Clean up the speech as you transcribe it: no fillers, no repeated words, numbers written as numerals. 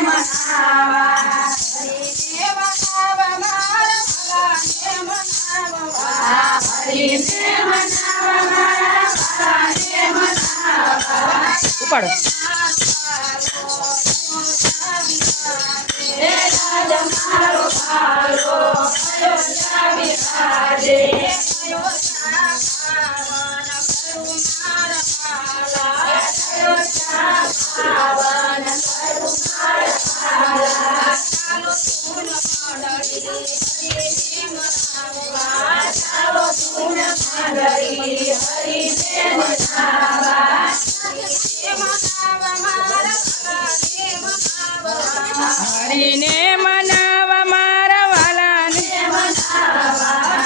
મનાવા હરીને મનાવા મારા વાલાને મનાવા હરીને મનાવા મારા વાલાને મનાવા ઉપાડો રાજા મારો ભાલો અયોધ્યા બિરાજે અયોધ્યા પાવન કરું મારા ભાલા અયોધ્યા પાવન કરું મારા ભાલા ચાલો સુન મંડળી હરિને મનાવા ચાલો સુન મંડળી હરિને મનાવા હરીને મનાવા મારા વાલાને હરીને મનાવા